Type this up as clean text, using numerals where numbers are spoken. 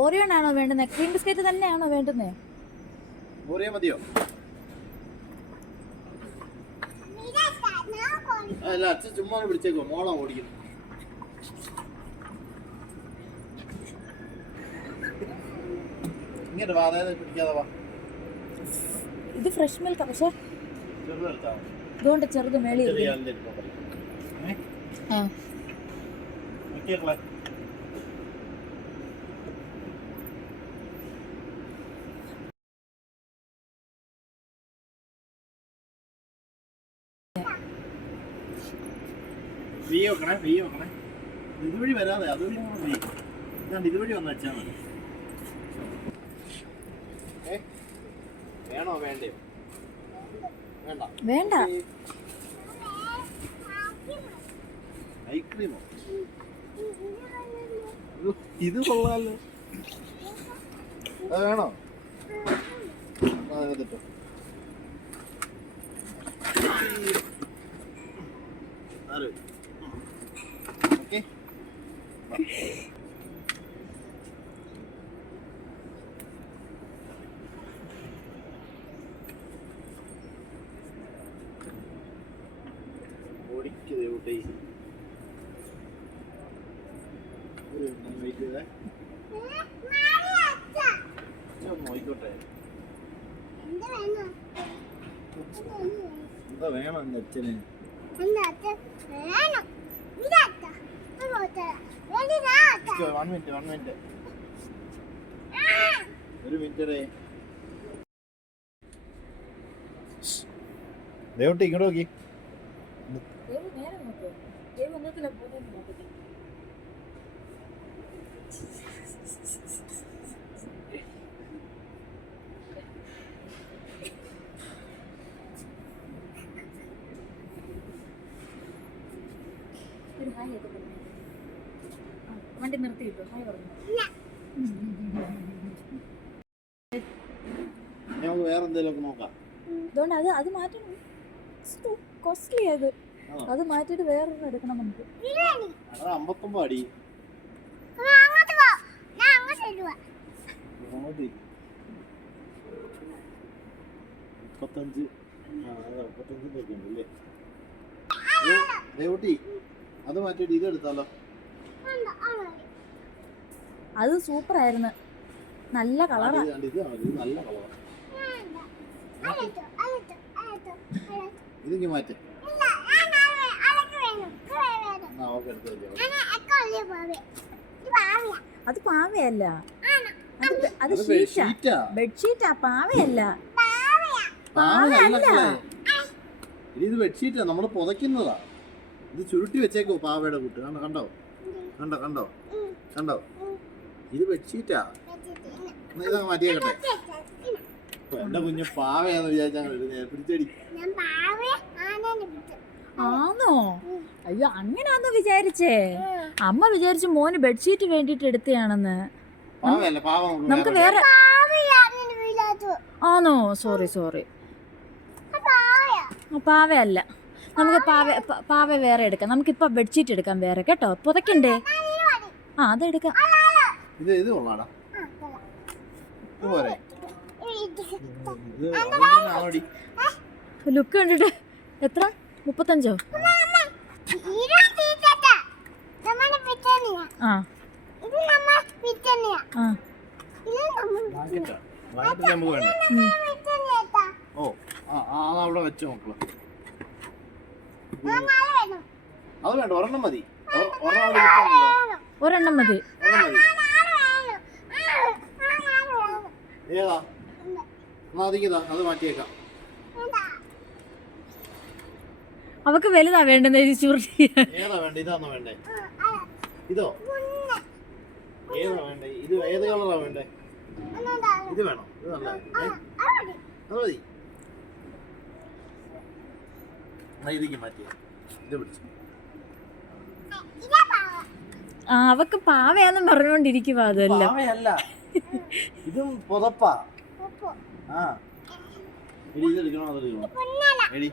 ഓറിയോണാണോ വേണ്ടുന്നത്? Cream biscuit തന്നെയാണോ വേണ്ടുന്നത്? ഓറിയോ മതിയോ? അല്ല, അച്ഛൻ ചുമ്മാ പിടിച്ചേക്കോ, മോളാ ഓടിക്കുന്നു. ഇങ്ങനെ വാ, അതായത് പിടിക്കാതെ വാ. ഇത് ഫ്രഷ് മിൽക്ക് പക്ഷേ ഇതുകൊണ്ട് ചെറുത് മേളി ഇതുവഴി വരാതെ അതുവഴി ഇതുവഴി വന്ന് വെച്ചാൽ മതി. വേണോ വേണ്ടയോ? വേണ്ട. ഐസ്ക്രീമോ? ഇത് കൊള്ളാലോ. അത് വേണോ? അതിനകത്തിട്ടോ. ഓക്കെ, ഓടിക്കതേ ഊട്ടേ. നോയിക്കോട്ടെ, എന്താ വേണം എന്റെ അച്ഛന്? ഒരു മിനിറ്റ് ദേവട്ടി ഇങ്ങോട്ട് നോക്കി. വണ്ടി നിർത്തിയിട്ടു ഹായ് പറഞ്ഞു. നമുക്ക് വേറെ എന്തെങ്കിലും നോക്കാം. അതുകൊണ്ട് അത് മാറ്റണം. കോസ്റ്റ്ലി അത് മാറ്റിയിട്ട് വേറൊന്നും എടുക്കണം നമുക്ക്. 59 അടി. ദേവട്ടി അത് മാറ്റിയിട്ട് ഇത് എടുത്താലോ? അത് സൂപ്പർ ആയിരുന്നു, നല്ല കളറാ. ഇത് നല്ല കളറാ. ഇതെങ്കിൽ മാറ്റി അത് പാവയല്ല, അത് ബെഡ്ഷീറ്റാ, പാവയല്ല. ഇത് ബെഡ്ഷീറ്റാ, നമ്മള് പുതയ്ക്കുന്നതാ. ഇത് ചുരുട്ടി വെച്ചേക്കോ പാവയുടെ കൂട്ട്. കണ്ടോ കണ്ടോ കണ്ടോ കണ്ടോ? ഇത് ബെഡ്ഷീറ്റാ. ഇതൊക്കെ മാറ്റിയേക്കട്ടെ. എന്റെ കുഞ്ഞ് പാവയാന്ന് വിചാരിച്ചാ പിടിച്ചടി. ആണോ? അയ്യോ, അങ്ങനാന്നോ വിചാരിച്ചേ? അമ്മ വിചാരിച്ചു മോന് ബെഡ്ഷീറ്റ് വേണ്ടിട്ട് എടുത്തയാണെന്ന്. നമുക്ക് വേറെ ആണോ? സോറി, പാവയല്ല. നമുക്ക് പാവ വേറെ എടുക്കാം. നമുക്കിപ്പോ ബെഡ്ഷീറ്റ് എടുക്കാം വേറെ, കേട്ടോ? പുതക്കണ്ടേ? അതെടുക്കാം. ലുക്ക് കണ്ടിട്ട് എത്ര? 35? അവിടെ വെച്ചോ മക്കളെ. അത് വേണ്ട, ഒരെണ്ണം മതി. ഒരെണ്ണം മതി. ഏതാ? അത് മാറ്റിയേക്കാം. അവക്ക് വലുതാ വേണ്ടത്. ഏതാ വേണ്ട? ഇതാണോ വേണ്ടേ? ഇതോ? ഏതാ വേണ്ടേ? ഇത് ഏത് കളറാ വേണ്ടേ? ഇത് വേണോ? ഇത് നല്ല അത് മതി. ഇതിക്ക് മാറ്റി ഇത് പിടിച്ചു. അവക്ക് പാവയാന്നും പറഞ്ഞോണ്ടിരിക്കുവാ. അതല്ല, ഇതും പുതപ്പാ. ഇതെടുക്കണോ? അതെടുക്കണോ? എടി